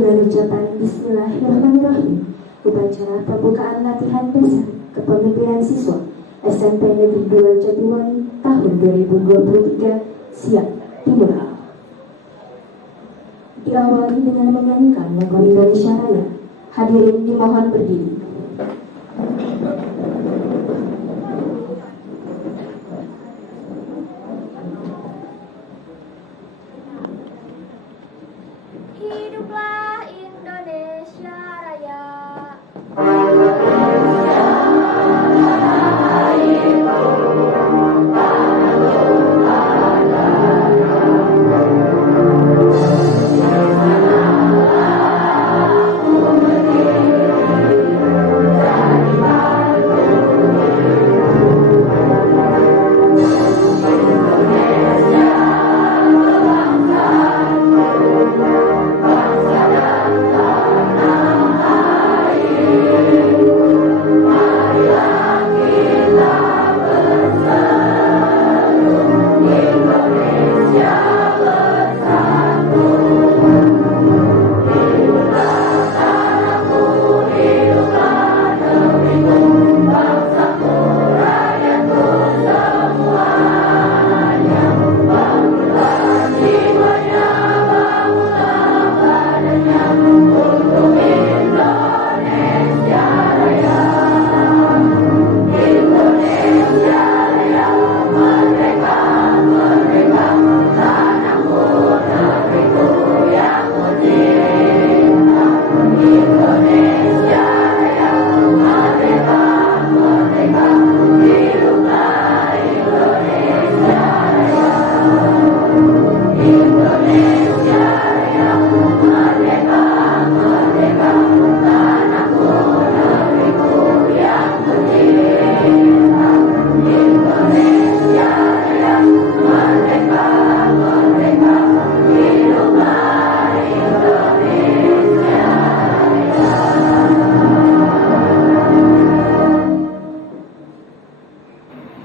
dengan ucapan Bismillahirrahmanirrahim, upacara pembukaan latihan dasar kepemimpinan siswa SMP Negeri 2 Jatiwangi tahun 2023 siap dimulai. Diawali dengan menyanyikan lagu Indonesia Raya. Hadirin dimohon berdiri. Hiduplah Indonesia Raya.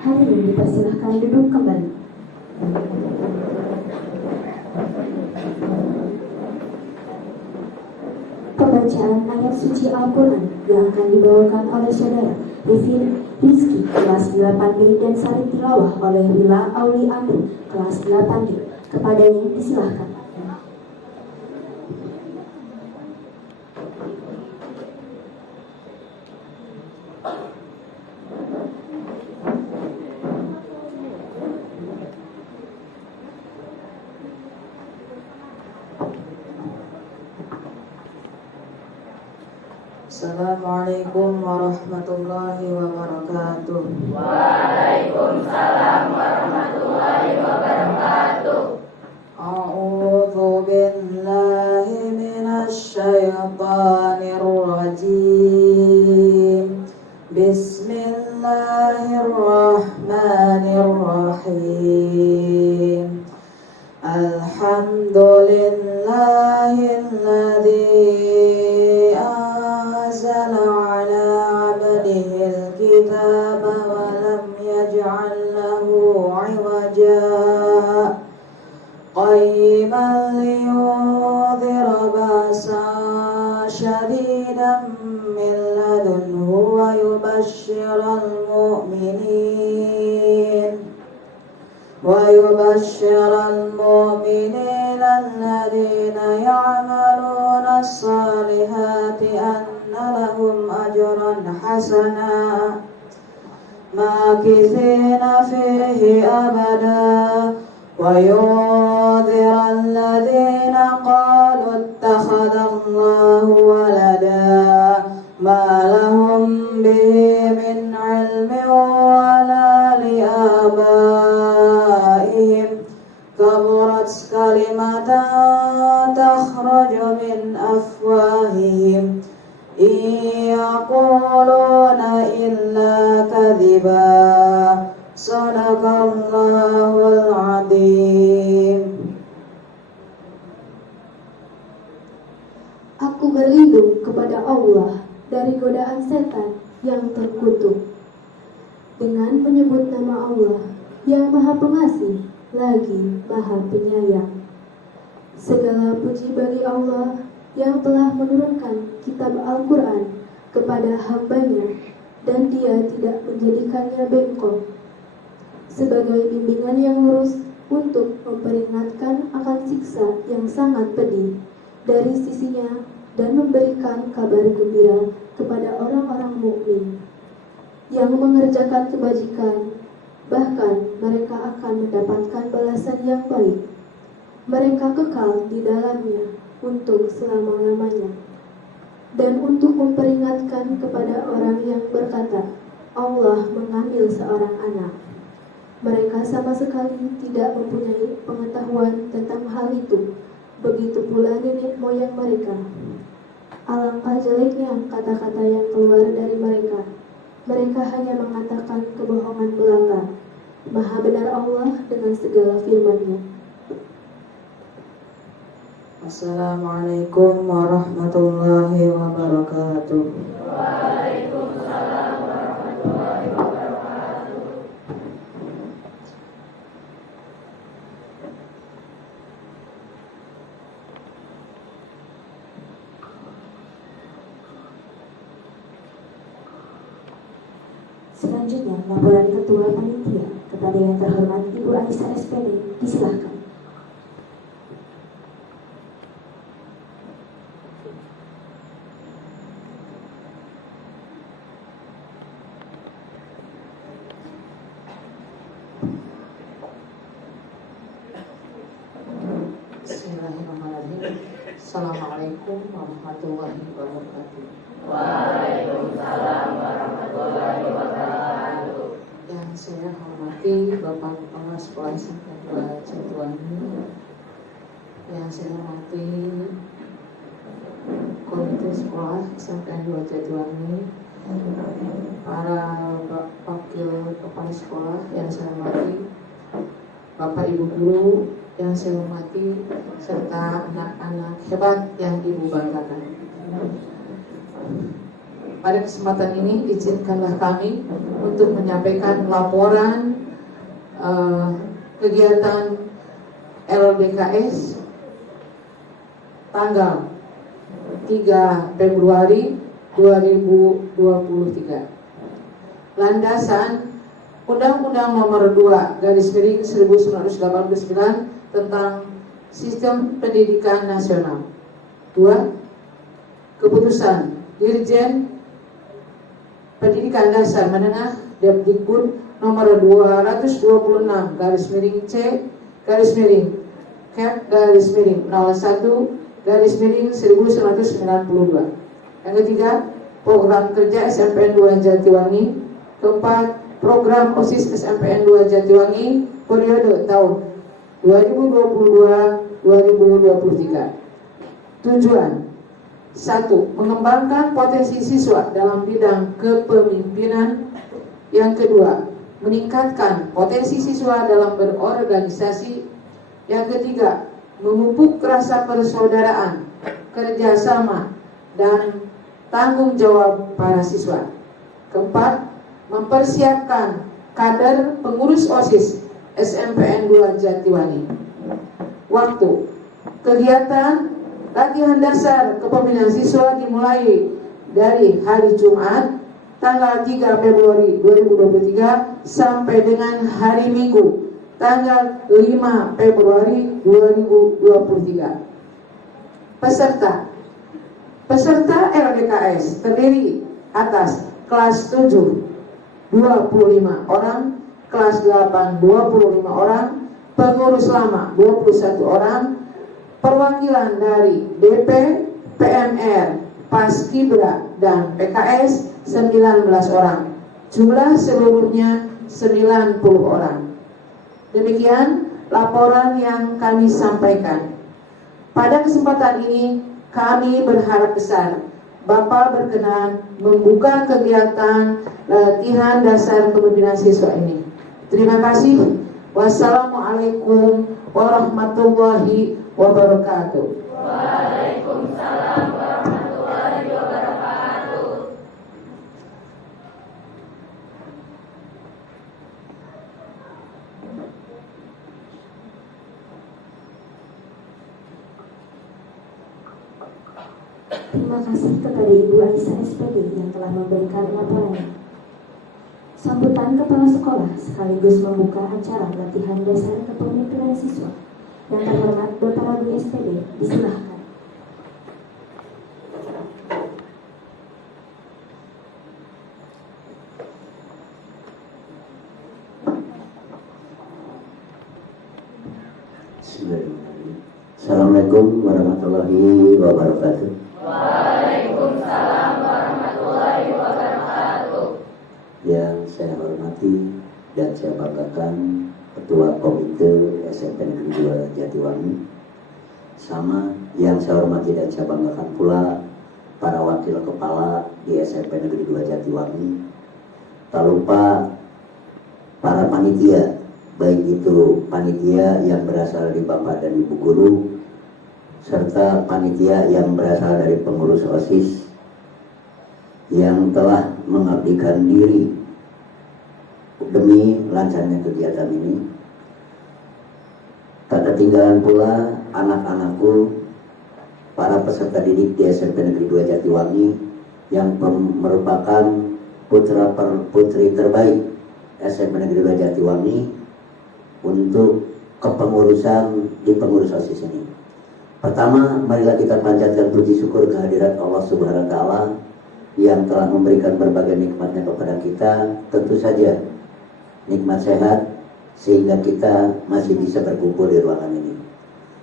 Hadirin dipersilahkan duduk kembali. Pembacaan ayat suci Al-Quran yang akan dibawakan oleh saudara Rifin Rizky kelas 8B dan sari tilawah oleh Wila Auli Amru kelas 8D. Kepadanya disilahkan. Assalamualaikum warahmatullahi wabarakatuh. Waalaikumsalam warahmatullahi wabarakatuh. A'udzu billahi minasy syaithanir rajim. Bismillahirrahmanirrahim. Alhamdulillahilladzi على عبده الكتاب ولم يجعل له عوجا قيما لينذر بأسا شديدا من لدنه ويبشر المؤمنين الذين يعملون الصالحات أن لهم أجرا حسنا ماكثين فيه أبدا وينذر الذين قالوا اتخذ الله ولدا ما لهم به من علم ولا لآبائهم كبرت كلمة تخرج من أفواههم إن يقولون إلا كذبا صدق الله العظيم. Aku berlindung kepada Allah dari godaan setan yang terkutuk dengan menyebut nama Allah yang Maha Pengasih lagi Maha Penyayang. Segala puji bagi Allah yang telah menurunkan kitab Al-Quran kepada hambanya, dan dia tidak menjadikannya bengkok sebagai bimbingan yang lurus untuk memperingatkan akan siksa yang sangat pedih dari sisinya dan memberikan kabar gembira kepada orang-orang mukmin yang mengerjakan kebajikan, bahkan mereka akan mendapatkan balasan yang baik. Mereka kekal di dalamnya untuk selama-lamanya. Dan untuk memperingatkan kepada orang yang berkata, Allah mengambil seorang anak. Mereka sama sekali tidak mempunyai pengetahuan tentang hal itu. Begitu pula nenek moyang mereka. Alangkah jeleknya kata-kata yang keluar dari mereka. Mereka hanya mengatakan kebohongan belaka. Maha benar Allah dengan segala firman-Nya. Assalamualaikum warahmatullahi wabarakatuh. Waalaikumsalam warahmatullahi wabarakatuh. Selanjutnya, laporan Ketua Panitia kepada yang terhormat Ibu Aisyah SPD, disilahkan. Bismillahirrahmanirrahim. Assalamualaikum warahmatullahi wabarakatuh. Waalaikumsalam warahmatullahi wabarakatuh. Yang saya hormati Bapak Kepala Sekolah SMP 2 Jatiwangi, yang saya hormati Komite Sekolah SMP 2 Jatiwangi, para wakil kepala sekolah yang saya hormati, Bapak Ibu guru yang saya hormati, serta anak-anak hebat yang Ibu banggakan. Pada kesempatan ini izinkanlah kami untuk menyampaikan laporan kegiatan LDKS tanggal 3 Februari 2023. Landasan Undang-Undang Nomor 2/1989 tentang Sistem Pendidikan Nasional. 2. Keputusan Dirjen Pendidikan Dasar Menengah Depdikbud Nomor 222/C/Cap/01/1992. Yang ketiga, Program Kerja SMPN 2 Jatiwangi. Keempat, Program OSIS SMPN 2 Jatiwangi periode tahun 2022-2023. Tujuan: 1. Mengembangkan potensi siswa dalam bidang kepemimpinan. Yang kedua, meningkatkan potensi siswa dalam berorganisasi. Yang ketiga, memupuk rasa persaudaraan, kerjasama, dan tanggung jawab para siswa. Keempat, mempersiapkan kader pengurus OSIS SMPN 2 Jatiwangi. Waktu kegiatan latihan dasar kepemimpinan siswa dimulai dari hari Jumat tanggal 3 Februari 2023 sampai dengan hari Minggu tanggal 5 Februari 2023. Peserta LDKS terdiri atas kelas 7 25 orang, kelas 8 25 orang, pengurus lama 21 orang, perwakilan dari DP, PMR, Paskibra, dan PKS 19 orang. Jumlah seluruhnya 90 orang. Demikian laporan yang kami sampaikan. Pada kesempatan ini kami berharap besar Bapak berkenan membuka kegiatan latihan dasar kepemimpinan siswa ini. Terima kasih. Wassalamualaikum warahmatullahi wabarakatuh. Waalaikumsalam warahmatullahi wabarakatuh. Terima kasih kepada Ibu Anissa SPD yang telah memberikan laporannya. Sambutan Kepala Sekolah sekaligus membuka acara latihan dasar kepemimpinan siswa. Yang terhormat Bapak Ragu SPD, disilahkan. Assalamualaikum warahmatullahi wabarakatuh. Waalaikumsalam warahmatullahi wabarakatuh. Yang saya hormati dan saya banggakan Ketua Komite SMP Negeri 2 Jatiwangi, sama yang saya hormati dan saya banggakan pula para wakil kepala di SMP Negeri 2 Jatiwangi. Tak lupa para panitia, baik itu panitia yang berasal dari Bapak dan Ibu Guru, serta panitia yang berasal dari pengurus OSIS yang telah mengabdikan diri demi lancarnya kegiatan ini. Tak ketinggalan pula anak-anakku, para peserta didik di SMP Negeri 2 Jatiwangi yang merupakan putra putri terbaik SMP Negeri 2 Jatiwangi untuk kepengurusan di pengurus OSIS ini. Pertama, marilah kita panjatkan puji syukur kehadirat Allah Subhanahu wa Ta'ala yang telah memberikan berbagai nikmatnya kepada kita. Tentu saja nikmat sehat sehingga kita masih bisa berkumpul di ruangan ini.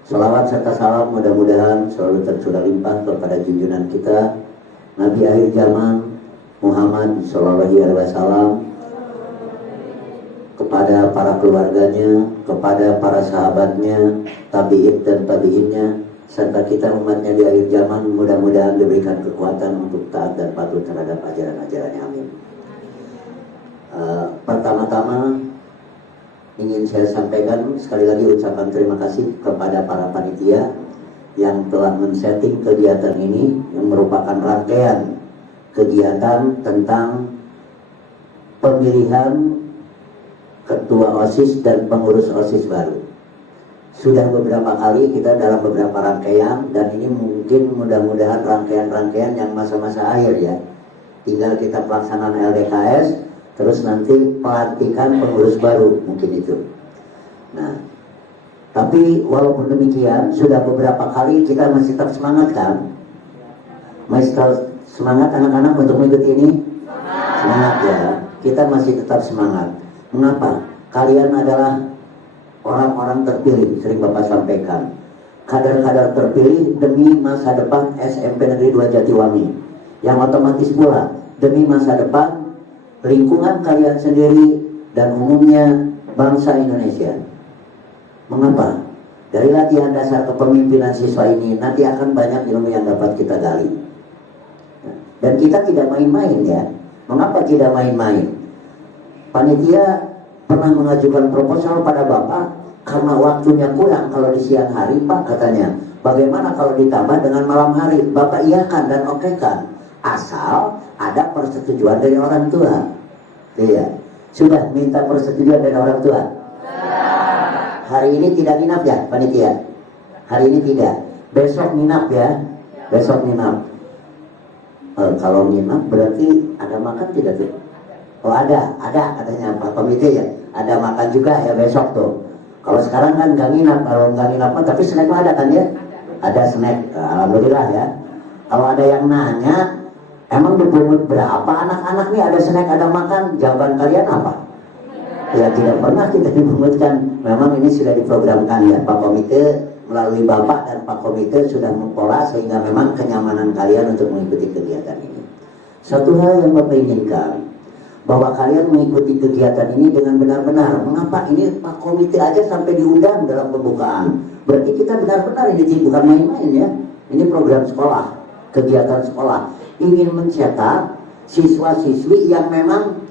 Salawat serta salam mudah-mudahan selalu tercurah limpah kepada junjungan kita Nabi akhir zaman Muhammad Sallallahu Alaihi Wasallam, kepada para keluarganya, kepada para sahabatnya, tabi'in dan tabi'innya, serta kita umatnya di akhir zaman. Mudah-mudahan diberikan kekuatan untuk taat dan patuh terhadap ajaran-ajarannya. Amin. Pertama-tama ingin saya sampaikan sekali lagi ucapan terima kasih kepada para panitia yang telah men-setting kegiatan ini, yang merupakan rangkaian kegiatan tentang pemilihan ketua OSIS dan pengurus OSIS baru. Sudah beberapa kali kita dalam beberapa rangkaian, dan ini mungkin mudah-mudahan rangkaian-rangkaian yang masa-masa akhir ya. Tinggal kita pelaksanaan LDKS, terus nanti pelantikan pengurus baru mungkin itu. Nah, tapi walaupun demikian sudah beberapa kali kita masih tetap semangat kan? Masih tetap semangat anak-anak untuk mengikuti ini? Semangat ya, kita masih tetap semangat. Mengapa? Kalian adalah orang-orang terpilih, sering Bapak sampaikan. Kader-kader terpilih demi masa depan SMP Negeri 2 Jatiwangi. Yang otomatis pula demi masa depan lingkungan kalian sendiri dan umumnya bangsa Indonesia. Mengapa? Dari latihan dasar kepemimpinan siswa ini nanti akan banyak ilmu yang dapat kita gali. Dan kita tidak main-main ya. Mengapa tidak main-main? Panitia pernah mengajukan proposal pada Bapak karena waktunya kurang kalau di siang hari, Pak, katanya. Bagaimana kalau ditambah dengan malam hari? Bapak iyakan dan okekan, asal ada persetujuan dari orang tua. Iya. Sudah minta persetujuan dari orang tua? Hari ini tidak nginap ya panitia? Hari ini tidak. Besok nginap ya? Besok nginap. Kalau nginap berarti ada makan tidak tuh? Oh ada katanya Pak Komite ya, ada makan juga ya besok tuh. Kalau sekarang kan nggak nginap, kalau nggak nginap tapi snack ada kan ya? Ada snack, alhamdulillah ya. Kalau ada yang nanya, emang dipungut berapa anak-anak nih ada snack ada makan? Jawaban kalian apa? Ya tidak pernah kita dipungutkan. Memang ini sudah diprogramkan ya Pak Komite melalui Bapak dan Pak Komite sudah mempola sehingga memang kenyamanan kalian untuk mengikuti kegiatan ini. Satu hal yang Bapak inginkan, bahwa kalian mengikuti kegiatan ini dengan benar-benar. Mengapa ini Pak Komite aja sampai diundang dalam pembukaan? Berarti kita benar-benar ini bukan main-main ya. Ini program sekolah, kegiatan sekolah. Ingin mencetak siswa-siswi yang memang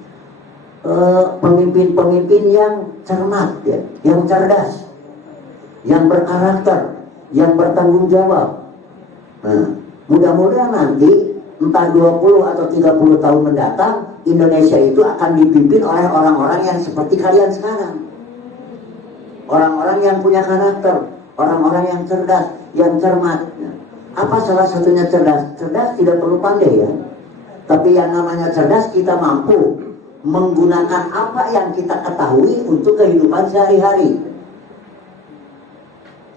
pemimpin-pemimpin yang cermat ya, yang cerdas, yang berkarakter, yang bertanggung jawab. Nah, mudah-mudahan nanti entah 20 atau 30 tahun mendatang Indonesia itu akan dipimpin oleh orang-orang yang seperti kalian sekarang. Orang-orang yang punya karakter, orang-orang yang cerdas, yang cermat. Apa salah satunya cerdas? Cerdas tidak perlu pandai ya. Tapi yang namanya cerdas, kita mampu menggunakan apa yang kita ketahui untuk kehidupan sehari-hari.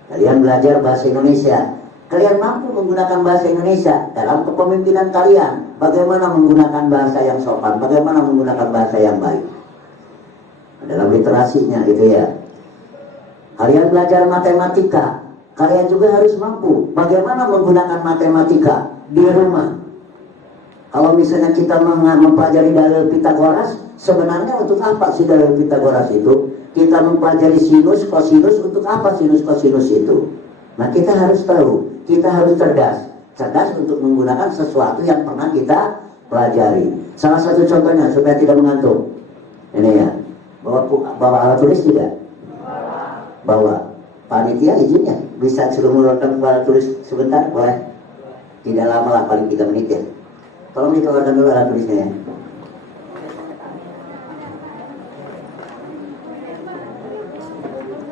Kalian belajar bahasa Indonesia, kalian mampu menggunakan bahasa Indonesia dalam kepemimpinan kalian. Bagaimana menggunakan bahasa yang sopan, bagaimana menggunakan bahasa yang baik. Dalam literasinya gitu ya. Kalian belajar matematika, kalian juga harus mampu bagaimana menggunakan matematika di rumah. Kalau misalnya kita mempelajari dalil Pitagoras, sebenarnya untuk apa sih dalil Pitagoras itu? Kita mempelajari sinus, kosinus, untuk apa sinus, kosinus itu? Nah, kita harus tahu, kita harus cerdas. Cerdas untuk menggunakan sesuatu yang pernah kita pelajari. Salah satu contohnya, supaya tidak mengantuk. Ini ya, bawa alat tulis tidak? Bawa. Panitia izinnya, bisa suruh mengeluarkan alat tulis sebentar, boleh? Tidak lama lah, paling 3 menit ya. Tolong dikeluarkan dulu alat tulisnya ya.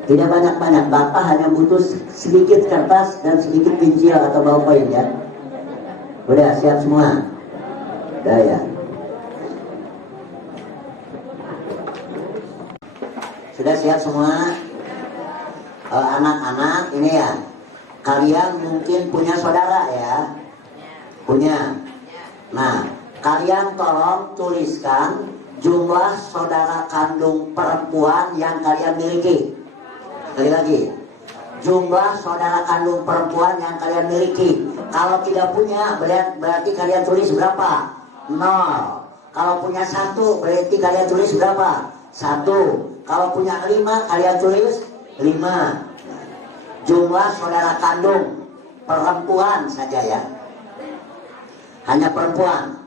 Tidak banyak-banyak, Bapak hanya butuh sedikit kertas dan sedikit pensil atau ballpoint ya. Udah siap semua? Udah ya. Sudah siap semua? Anak-anak ini ya, kalian mungkin punya saudara ya? Punya. Nah, kalian tolong tuliskan jumlah saudara kandung perempuan yang kalian miliki. Sekali lagi, jumlah saudara kandung perempuan yang kalian miliki. Kalau tidak punya, berarti kalian tulis berapa? 0. Kalau punya 1, berarti kalian tulis berapa? 1. Kalau punya 5, kalian tulis 5. Jumlah saudara kandung perempuan saja ya. Hanya perempuan.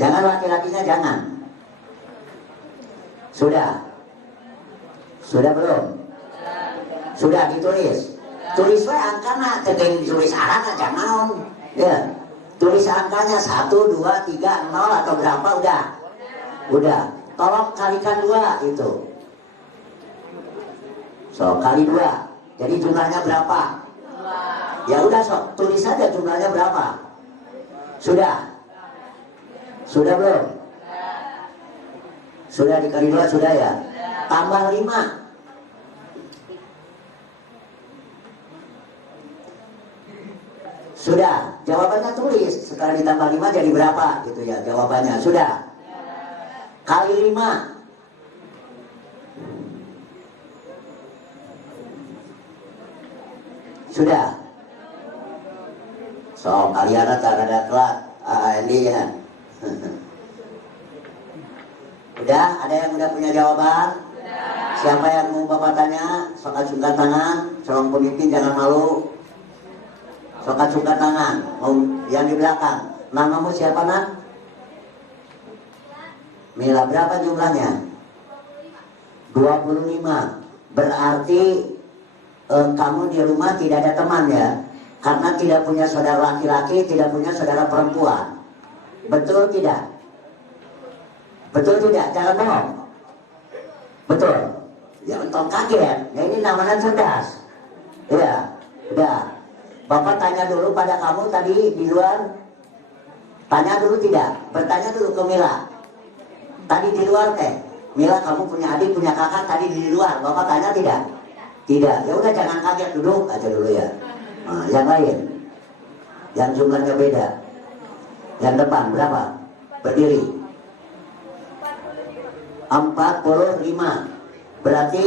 Jangan laki-lakinya, jangan. Sudah? Sudah belum? Sudah ditulis. Tulis we angkana, tegeng ditulis arah aja naon. Ya. Tulis angkanya 1, 2, 3, 0 atau berapa udah? Udah. Tolong kalikan 2 itu. So, kali 2. Jadi jumlahnya berapa? Ya udah sok, tulis saja jumlahnya berapa. Sudah? Sudah belum? Sudah dikali 2 sudah ya? Tambah 5. Sudah, jawabannya tulis. Sekarang ditambah 5 jadi berapa gitu ya jawabannya. Sudah? Kali 5. Sudah? So, kalian ada telat. Ini ya. Udah? Ada yang udah punya jawaban? Siapa yang mau Bapak tanya? Sok acungkan tangan. Seorang pemimpin jangan malu. Sok acungkan tangan. Yang di belakang. Namamu siapa nak? Mila, berapa jumlahnya? 25. Berarti kamu di rumah tidak ada teman ya? Karena tidak punya saudara laki-laki, tidak punya saudara perempuan. Betul tidak? Betul tidak? Jangan bohong. Betul. Ya untuk kaget. Ya ini namanya cerdas. Ya, udah. Bapak tanya dulu pada kamu tadi di luar. Tanya dulu tidak? Bertanya dulu ke Mila. Tadi di luar teh. Mila, kamu punya adik, punya kakak tadi di luar. Bapak tanya tidak? Tidak. Ya udah jangan kaget, duduk aja dulu ya. Nah, yang lain, yang jumlahnya beda. Yang depan berapa? Berdiri. 45. Berarti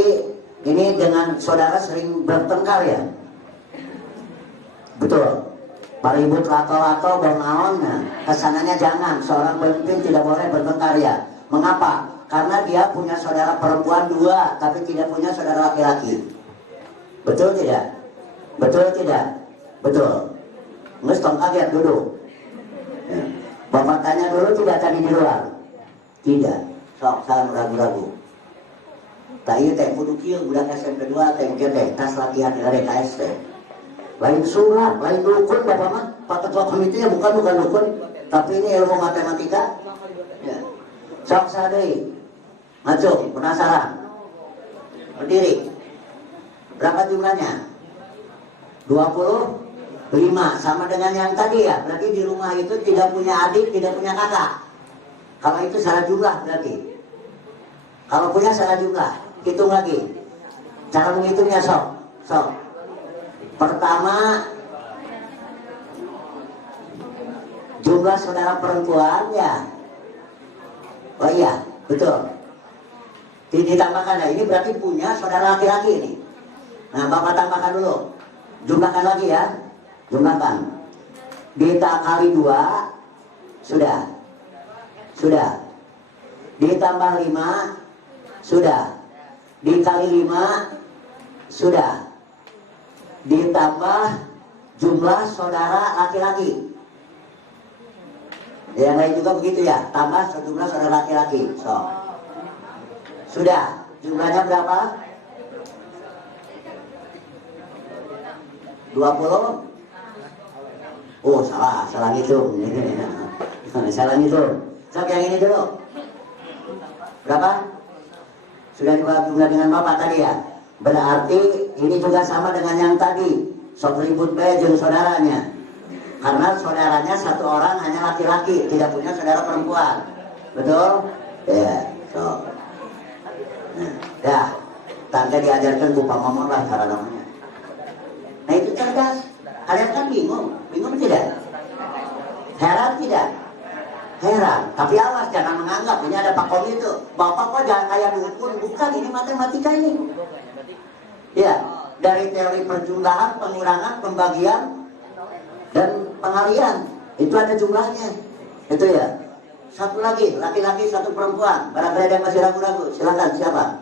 ini dengan saudara sering bertengkar ya? Betul. Paribut lato-lato bernaon. Nah, kesananya jangan. Seorang pemimpin tidak boleh bertengkar ya. Mengapa? Karena dia punya saudara perempuan 2, tapi tidak punya saudara laki-laki. Betul tidak? Betul tidak? Betul. Nges tong kaget duduk. Ya. Bapak tanya dulu tidak tadi di luar? Tidak. Sok salam ragu-ragu. Tak iya teh kudu kieu budak SMP 2 teh mungkin teh tas latihan di RKS teh. Lain surat, lain dukun Bapak mah. Pak Ketua Komitinya bukan dukun, tapi ini ilmu matematika. Ya. Sok sadeuy. Maju, penasaran. Berdiri. Berapa jumlahnya? 25 sama dengan yang tadi ya. Berarti di rumah itu tidak punya adik, tidak punya kakak. Kalau itu salah jumlah berarti. Kalau punya salah jumlah, hitung lagi. Cara menghitungnya sok. Pertama, jumlah saudara perempuan ya. Oh iya, betul. Ditambahkan ya, ini berarti punya saudara laki-laki ini. Nah, Bapak tambahkan dulu. Jumlahkan lagi ya. Jumlahkan. Kali 2 sudah. Ditambah 5 sudah. Dikali 5 sudah. Ditambah jumlah saudara laki-laki. Yang lain juga begitu ya. Tambah sejumlah saudara laki-laki. Sudah. Jumlahnya berapa? 20. Oh, salah ngitung. Salah ngitung. Sok yang ini dulu. Berapa? Sudah jumlah dengan Bapak tadi ya. Berarti ini juga sama dengan yang tadi. Sok ribut bae jeung saudaranya. Karena saudaranya satu orang hanya laki-laki, tidak punya saudara perempuan. Betul? Ya, so. Dah, tante diajarkan ku pamamon lah cara namanya. Nah itu cerdas. Kalian kan bingung tidak? Heran tidak? Heran. Tapi awas jangan menganggap ini ada Pak Komi itu. Bapak kok jangan kayak dukun, bukan ini matematika ini. Ya, dari teori perjumlahan, pengurangan, pembagian, dan pengalian itu ada jumlahnya. Itu ya. Satu lagi, laki-laki satu perempuan. Barangkali ada yang masih ragu-ragu, silakan siapa?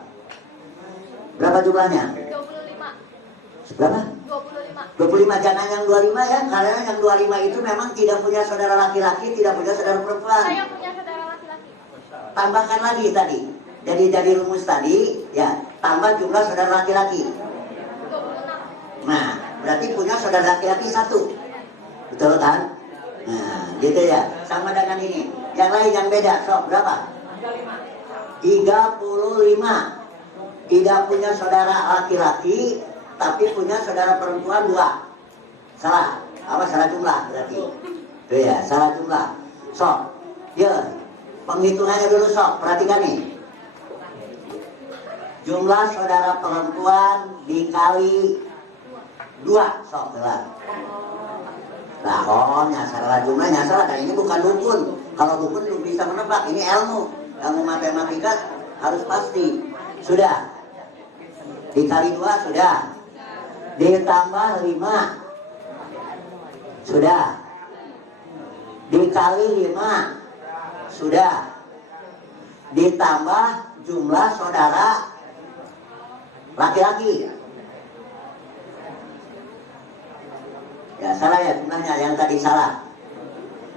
Berapa jumlahnya? 25. Berapa? 25, jangan yang 25 ya. Karena yang 25 itu memang tidak punya saudara laki-laki, tidak punya saudara perempuan. Saya punya saudara laki-laki. Tambahkan lagi tadi. Jadi dari rumus tadi, ya tambah jumlah saudara laki-laki. 26. Nah, berarti punya saudara laki-laki satu. Betul kan? Nah, gitu ya. Sama dengan ini. Yang lain yang beda, sok berapa? 35. Tidak punya saudara laki-laki, tapi punya saudara perempuan 2. Salah. Apa salah jumlah berarti? Itu ya, salah jumlah. Sok. Ya, penghitungannya dulu sok. Perhatikan nih. Jumlah saudara perempuan dikali 2. Sok, jelas. Nah, salah jumlahnya salah. Dan ini bukan dukun. Kalau dukun belum bisa menebak. Ini ilmu matematika harus pasti. Sudah. Dikali 2 sudah. Ditambah 5 sudah. Dikali 5 sudah. Ditambah jumlah saudara laki-laki. Ya salah ya jumlahnya, yang tadi salah.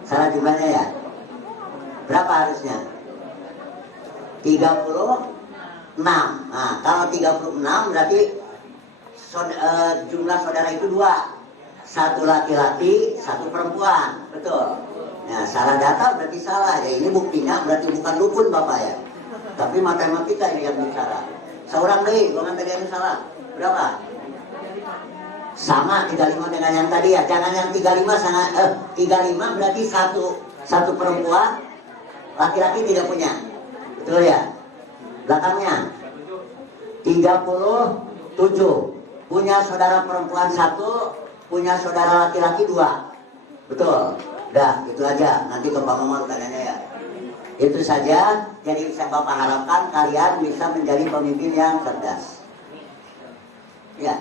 Salah jumlahnya ya. Berapa harusnya? 36. Nah, kalau 36 berarti jumlah saudara itu 2. Satu laki-laki, satu perempuan. Betul. Nah, salah data berarti salah. Ya ini buktinya berarti bukan dukun Bapak ya. Tapi matematika ini yang bicara. Seorang deh, golongan tadi yang salah. Berapa? Sama 35 dengan yang tadi ya. Jangan yang 35 sangat 35 berarti satu perempuan, laki-laki tidak punya. Betul ya? Belakangnya 37. Punya saudara perempuan 1, punya saudara laki-laki 2. Betul. Dah, itu aja. Nanti ke Pak Momon tanyanya ya. Itu saja. Jadi saya Bapak harapkan kalian bisa menjadi pemimpin yang cerdas. Ya.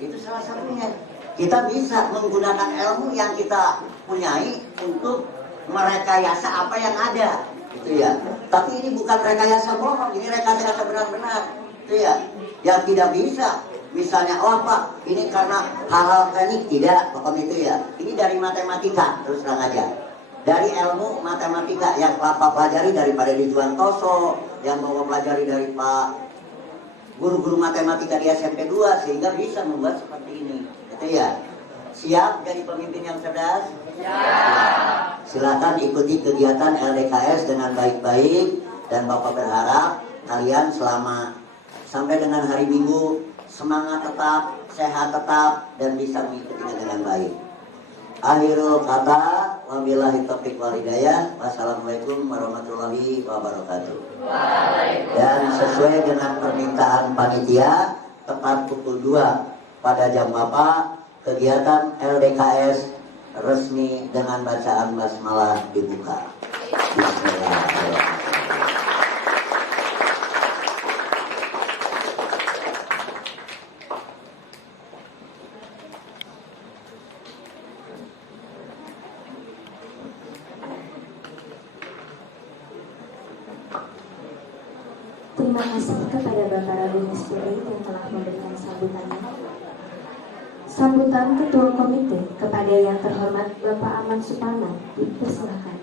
Itu salah satunya. Kita bisa menggunakan ilmu yang kita punyai untuk merekayasa apa yang ada. Itu ya. Tapi ini bukan rekayasa bohong, ini rekayasa benar-benar. Itu ya. Yang tidak bisa. Misalnya, oh Pak, ini karena hal-hal teknik, tidak, pokoknya itu ya. Ini dari matematika, terus terang aja. Dari ilmu matematika yang Bapak pelajari daripada di Juan Toso, yang Bapak pelajari dari Pak guru-guru matematika di SMP 2, sehingga bisa membuat seperti ini. Itu ya. Siap jadi pemimpin yang cerdas? Ya. Silakan ikuti kegiatan LDKS dengan baik-baik, dan Bapak berharap kalian selama sampai dengan hari Minggu semangat tetap, sehat tetap dan bisa mengikutinya dengan baik. Akhirul kata, wabillahi taufiq wal hidayah. Wassalamualaikum warahmatullahi wabarakatuh. Dan sesuai dengan permintaan panitia, tepat pukul 2 pada jam Bapak, kegiatan LDKS resmi dengan bacaan basmalah dibuka. Bismillahirrahmanirrahim. Terima kasih kepada Bapak Rabi SPI yang telah memberikan sambutannya. Sambutan Ketua Komite kepada yang terhormat Bapak Aman Suparman dipersilakan.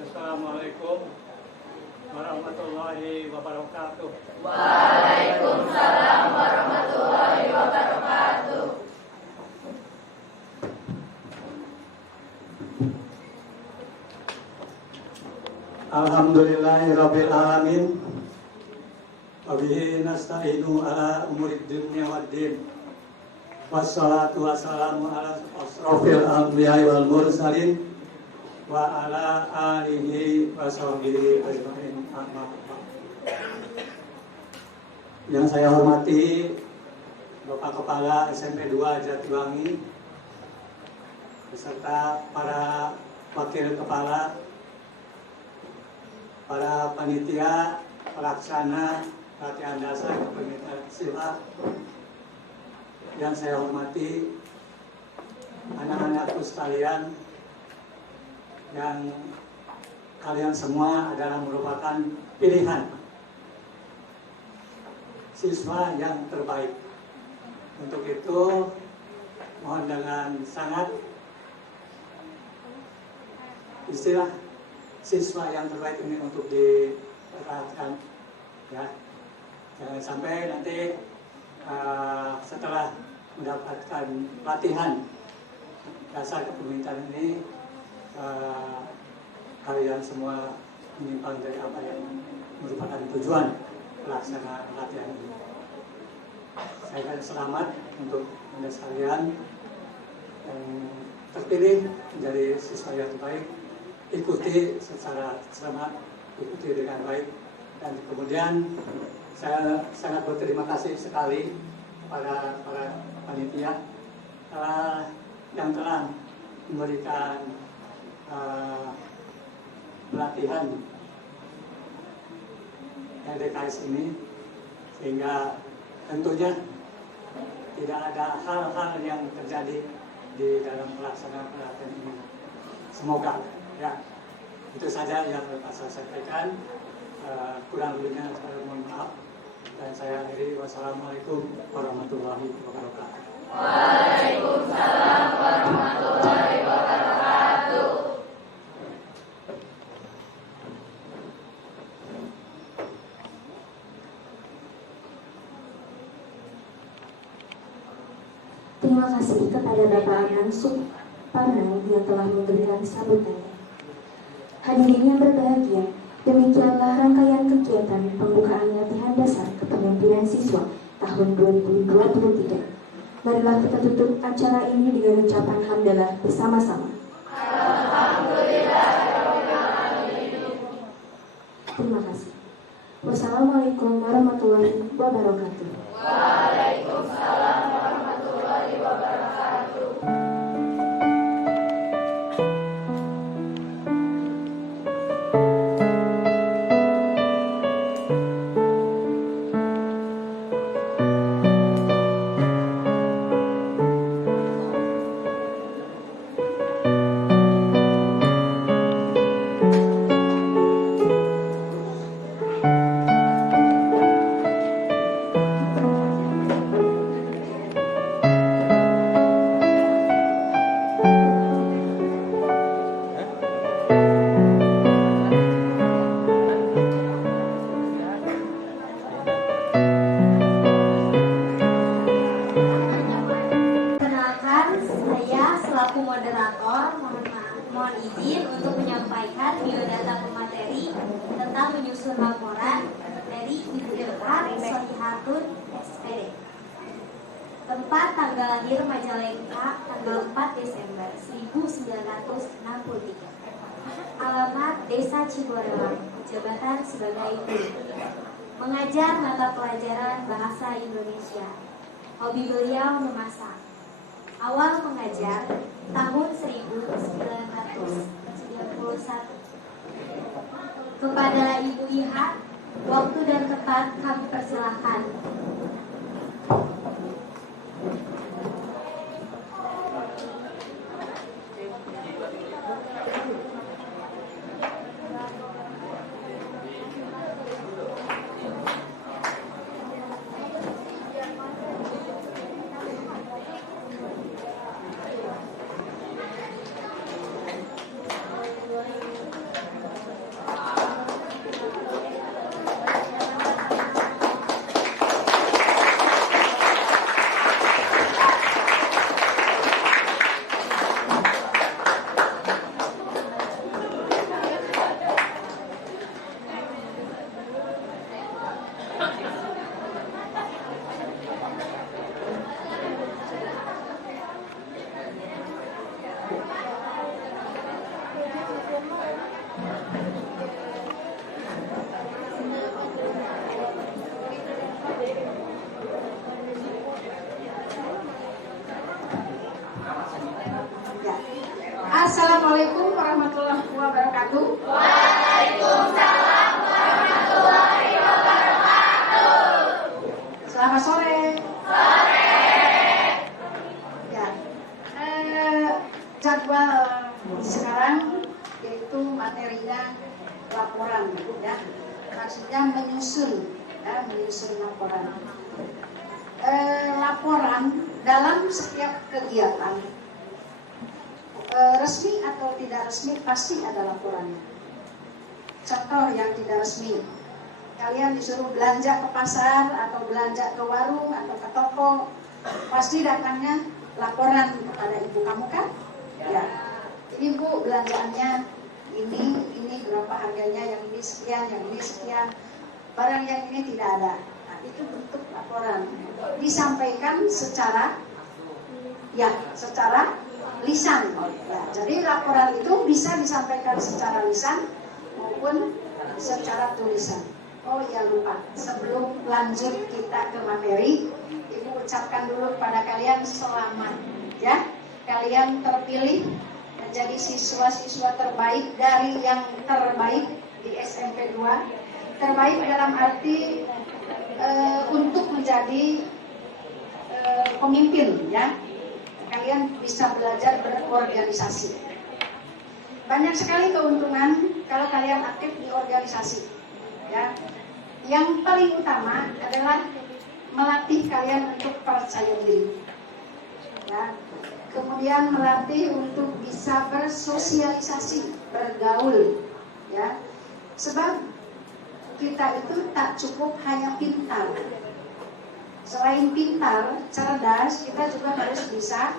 Assalamualaikum warahmatullahi wabarakatuh. Waalaikumsalam warahmatullahi wabarakatuh. Alhamdulillahirabbil alamin. Wa bihi nasta'inu ala umurid dunya waddin. Wassalatu wassalamu ala asrofil anbiya'i wal mursalin wa ala alihi wa sahbihi ajma'in. Amma ba'd. Yang saya hormati Bapak Kepala SMP 2 Jatiwangi beserta para wakil kepala, para panitia pelaksana latihan dasar kepemimpinan sila. Yang saya hormati anak-anakku sekalian, yang kalian semua adalah merupakan pilihan siswa yang terbaik. Untuk itu mohon dengan sangat istilah siswa yang terbaik ini untuk diperhatikan, ya. Jangan sampai nanti setelah mendapatkan latihan dasar kepemimpinan ini kalian semua menyimpang dari apa yang merupakan tujuan pelaksanaan latihan ini. Saya akan selamat untuk Anda sekalian yang terpilih menjadi siswa yang terbaik. Ikuti secara cermat, ikuti dengan baik, dan kemudian saya sangat berterima kasih sekali pada para panitia yang telah memberikan pelatihan LDKS ini, sehingga tentunya tidak ada hal-hal yang terjadi di dalam pelaksanaan pelatihan ini. Semoga, ya, itu saja yang dapat saya sampaikan. Kurang lebihnya saya mohon maaf, dan saya akhiri. Wassalamualaikum warahmatullahi wabarakatuh. Waalaikumsalam warahmatullahi wabarakatuh. Terima kasih kepada Bapak Aman Suparman yang telah memberikan sambutannya. Hadirin yang berbahagia, demikianlah rangkaian kegiatan pembukaan latihan dasar kepemimpinan siswa tahun 2023. Marilah kita tutup acara ini dengan ucapan hamdalah bersama-sama. Terima kasih. Wassalamualaikum warahmatullahi wabarakatuh. Waalaikumsalam warahmatullahi wabarakatuh. Mohon izin untuk menyampaikan biodata pemateri tentang menyusun laporan dari Ibu Irham Solihatun SPD. Tempat tanggal lahir Majalengka tanggal 4 Desember 1963. Alamat Desa Cigorelang, jabatan sebagai guru. Mengajar mata pelajaran Bahasa Indonesia. Hobi beliau memasak. Awal mengajar tahun 1991. Kepada Ibu Iha, waktu dan tempat kami persilahkan. Assalamualaikum warahmatullahi wabarakatuh. Waalaikumsalam warahmatullahi wabarakatuh. Selamat sore. Ya, jadwal sekarang yaitu materinya laporan, ya. Maksudnya menyusun laporan. Laporan dalam setiap kegiatan. Resmi atau tidak resmi pasti ada laporannya. Contoh yang tidak resmi, kalian disuruh belanja ke pasar atau belanja ke warung atau ke toko, pasti datangnya laporan kepada ibu kamu kan? Ya. Ini Bu belanjaannya ini berapa harganya, yang ini sekian, yang ini sekian. Barang yang ini tidak ada. Nah, itu bentuk laporan. Disampaikan secara lisan. Ya, jadi laporan itu bisa disampaikan secara lisan maupun secara tulisan. Oh ya lupa, sebelum lanjut kita ke materi, Ibu ucapkan dulu kepada kalian selamat. Ya, kalian terpilih menjadi siswa-siswa terbaik dari yang terbaik di SMP 2. Terbaik dalam arti untuk menjadi pemimpin, ya. Kalian bisa belajar berorganisasi. Banyak sekali keuntungan kalau kalian aktif di organisasi. Ya. Yang paling utama adalah melatih kalian untuk percaya diri. Ya. Kemudian melatih untuk bisa bersosialisasi, bergaul. Ya. Sebab kita itu tak cukup hanya pintar. Selain pintar, cerdas, kita juga harus bisa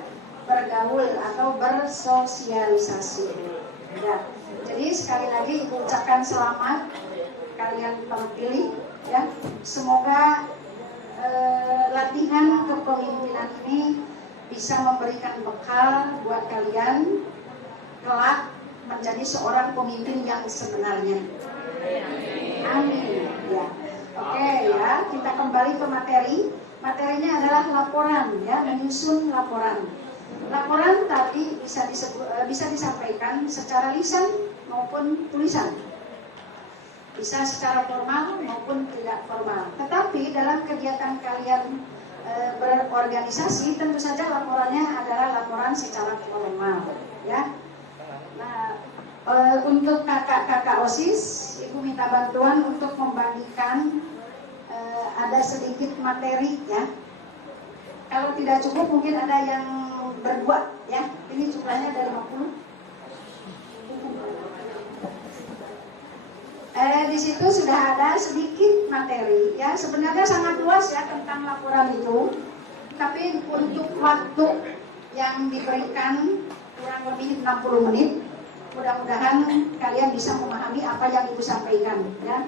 bergaul atau bersosialisasi. Ya. Jadi sekali lagi Ibu ucapkan selamat kalian terpilih. Ya. Semoga latihan kepemimpinan ini bisa memberikan bekal buat kalian kelak menjadi seorang pemimpin yang sebenarnya. Amin. Ya. Oke ya, kita kembali ke materi. Materinya adalah laporan, ya, menyusun laporan. Laporan tadi bisa disampaikan secara lisan maupun tulisan. Bisa secara formal maupun tidak formal. Tetapi dalam kegiatan kalian berorganisasi, tentu saja laporannya adalah laporan secara formal, ya. Nah, untuk kakak-kakak OSIS, Ibu minta bantuan untuk membagikan ada sedikit materi, ya. Kalau tidak cukup mungkin ada yang berdua, ya. Ini jumlahnya dari 50. Di situ sudah ada sedikit materi, ya. Sebenarnya sangat luas ya tentang laporan itu. Tapi untuk waktu yang diberikan kurang lebih 60 menit, Mudah-mudahan kalian bisa memahami apa yang Ibu sampaikan, ya.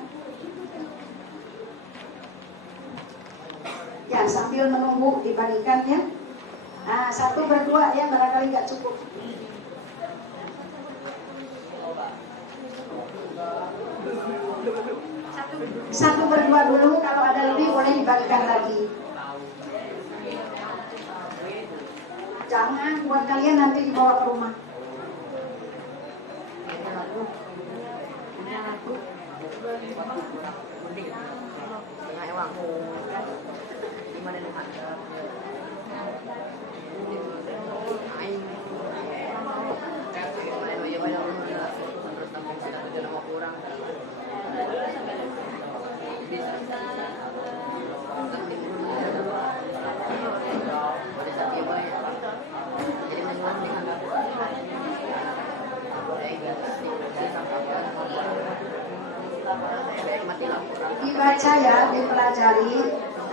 Ya, sambil menunggu dibagikan ya. Nah, 1 berdua ya, barangkali nggak cukup. Satu berdua dulu, kalau ada lebih boleh dibagikan lagi. Jangan buat kalian nanti dibawa ke rumah. Dibaca ya, dipelajari,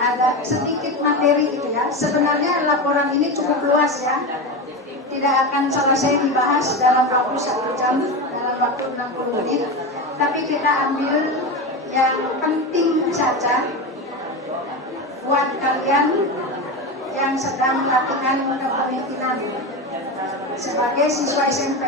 ada sedikit materi gitu ya. Sebenarnya laporan ini cukup luas ya, tidak akan selesai dibahas dalam waktu 1 jam, dalam waktu 60 menit. Tapi kita ambil yang penting saja buat kalian yang sedang latihan kepemimpinan sebagai siswa SMP.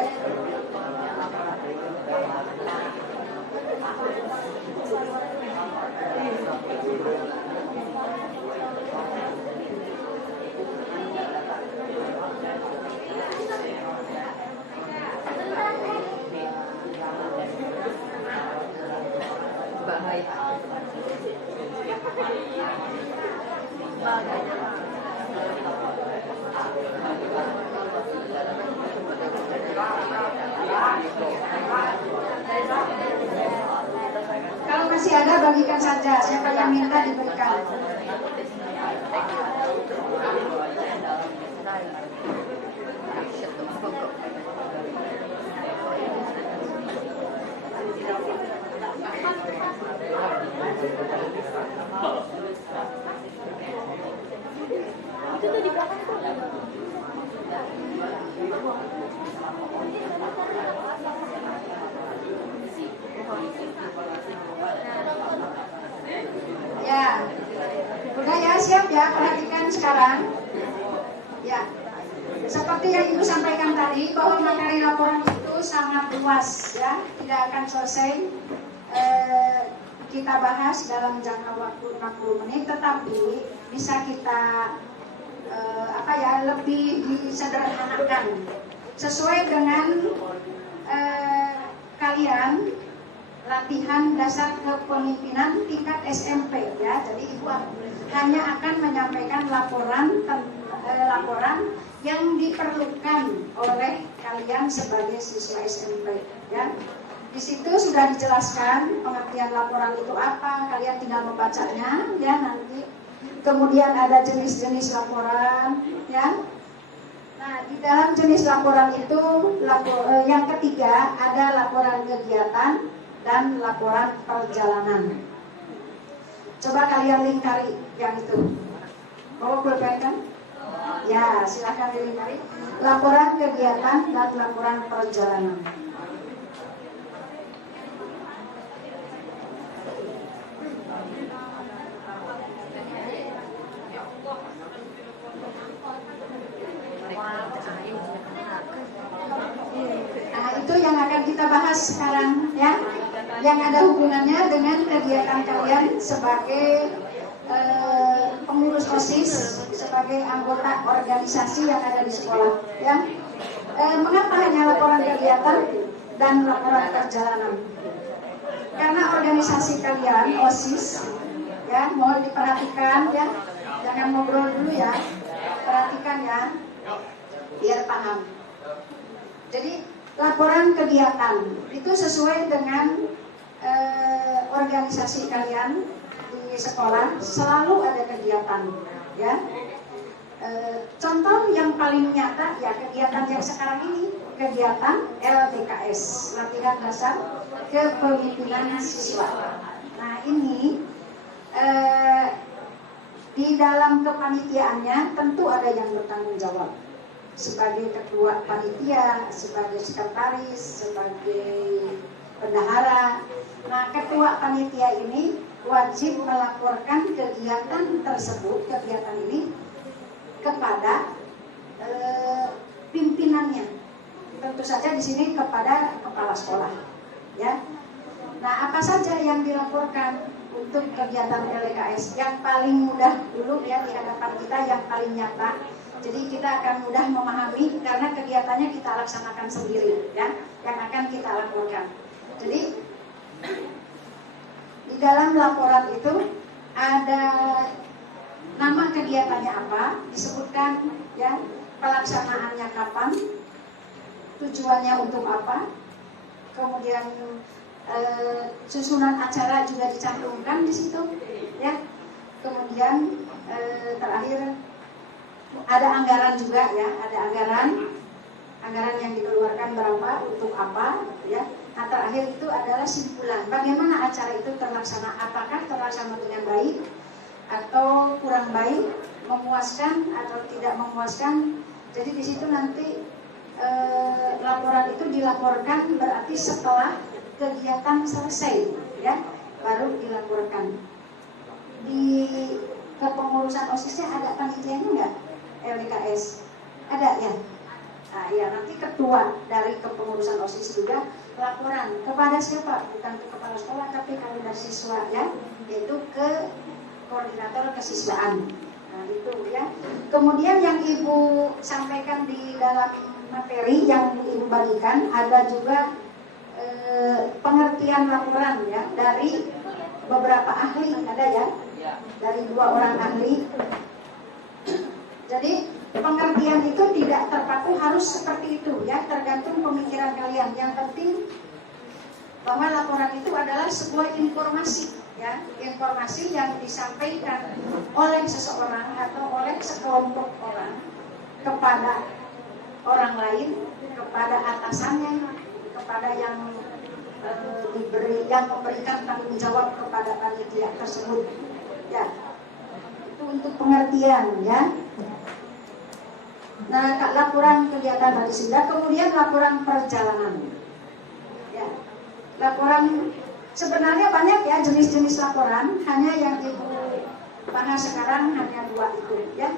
Kalau masih ada bagikan saja, siapa yang minta diberikan. Itu tuh di belakang tuh. Ya, udah ya, siap ya, perhatikan sekarang. Ya, seperti yang Ibu sampaikan tadi, bahwa materi laporan itu sangat luas ya, tidak akan selesai kita bahas dalam jangka waktu 60 menit, tetapi bisa kita lebih disederhanakan sesuai dengan kalian latihan dasar kepemimpinan tingkat SMP ya. Jadi Ibu hanya akan menyampaikan laporan yang diperlukan oleh kalian sebagai siswa SMP ya. Di situ sudah dijelaskan pengertian laporan itu apa, kalian tinggal membacanya ya nanti. Kemudian ada jenis-jenis laporan ya. Nah, di dalam jenis laporan itu yang ketiga ada laporan kegiatan dan laporan perjalanan. Coba kalian lingkari yang itu. Mau pulpen kan? Ya, silakan dilingkari. Laporan kegiatan dan laporan perjalanan. Nah, itu yang akan kita bahas sekarang ya, yang ada hubungannya dengan kegiatan kalian sebagai pengurus OSIS, sebagai anggota organisasi yang ada di sekolah ya. Mengapa hanya laporan kegiatan dan laporan perjalanan? Karena organisasi kalian OSIS ya, mohon diperhatikan ya, jangan ngobrol dulu ya, perhatikan ya biar paham. Jadi laporan kegiatan itu sesuai dengan organisasi kalian di sekolah, selalu ada kegiatan ya. Contoh yang paling nyata ya kegiatan yang sekarang ini, kegiatan LDKS, latihan dasar kepemimpinan siswa. Nah ini di dalam kepanitiaannya tentu ada yang bertanggung jawab sebagai ketua panitia, sebagai sekretaris, sebagai bendahara. Nah, ketua panitia ini wajib melaporkan kegiatan tersebut, kegiatan ini kepada pimpinannya. Tentu saja di sini kepada kepala sekolah, ya. Nah, apa saja yang dilaporkan untuk kegiatan LKS? Yang paling mudah dulu ya di hadapan kita, yang paling nyata. Jadi kita akan mudah memahami karena kegiatannya kita laksanakan sendiri, ya, yang akan kita laporkan. Jadi di dalam laporan itu ada nama kegiatannya apa, disebutkan ya, pelaksanaannya kapan, tujuannya untuk apa, kemudian susunan acara juga dicantumkan di situ, ya. Kemudian terakhir ada anggaran juga ya, ada anggaran yang dikeluarkan berapa untuk apa, ya. Nah, terakhir itu adalah simpulan bagaimana acara itu terlaksana, apakah terlaksana dengan baik atau kurang baik, memuaskan atau tidak memuaskan. Jadi di situ nanti laporan itu dilaporkan berarti setelah kegiatan selesai, ya, baru dilaporkan. Di kepengurusan OSIS-nya ada panitianya nggak? LKS ada ya. Nah, ya, nanti ketua dari kepengurusan OSIS juga laporan kepada siapa? Bukan ke kepala sekolah, tapi kalau dari siswa, ya, yaitu ke koordinator kesiswaan. Nah, itu ya. Kemudian yang Ibu sampaikan di dalam materi yang Ibu bagikan ada juga pengertian laporan ya dari beberapa ahli, ada ya, dari 2 orang ahli. Jadi pengertian itu tidak terpaku harus seperti itu ya, tergantung pemikiran kalian. Yang penting bahwa laporan itu adalah sebuah informasi ya, informasi yang disampaikan oleh seseorang atau oleh sekelompok orang kepada orang lain, kepada atasannya, kepada yang yang memberikan tanggung jawab kepada panitia tersebut ya. Itu untuk pengertian ya. Nah, laporan kegiatan tadi sudah, kemudian laporan perjalanan ya. Laporan sebenarnya banyak ya jenis-jenis laporan, hanya yang Ibu bahas sekarang hanya 2 itu ya,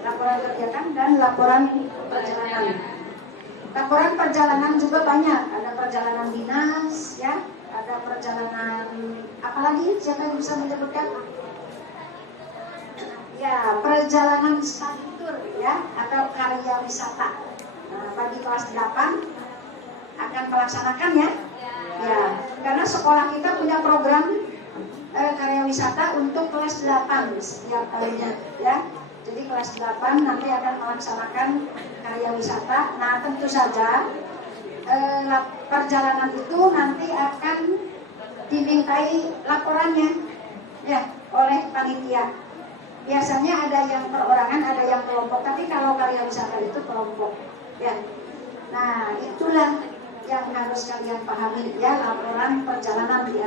laporan kegiatan dan laporan perjalanan. Laporan perjalanan juga banyak, ada perjalanan dinas ya, ada perjalanan apalagi, siapa yang bisa menyebutkan? Ya, perjalanan study tour ya, atau karya wisata. Nah, bagi kelas 8 akan melaksanakan ya. Ya, karena sekolah kita punya program karya wisata untuk kelas 8 setiap tahunnya ya. Jadi kelas 8 nanti akan melaksanakan karya wisata. Nah, tentu saja perjalanan itu nanti akan dimintai laporannya ya oleh panitia. Biasanya ada yang perorangan, ada yang kelompok, tapi kalau karya wisata itu kelompok ya. Nah, itulah yang harus kalian pahami ya, laporan perjalanan di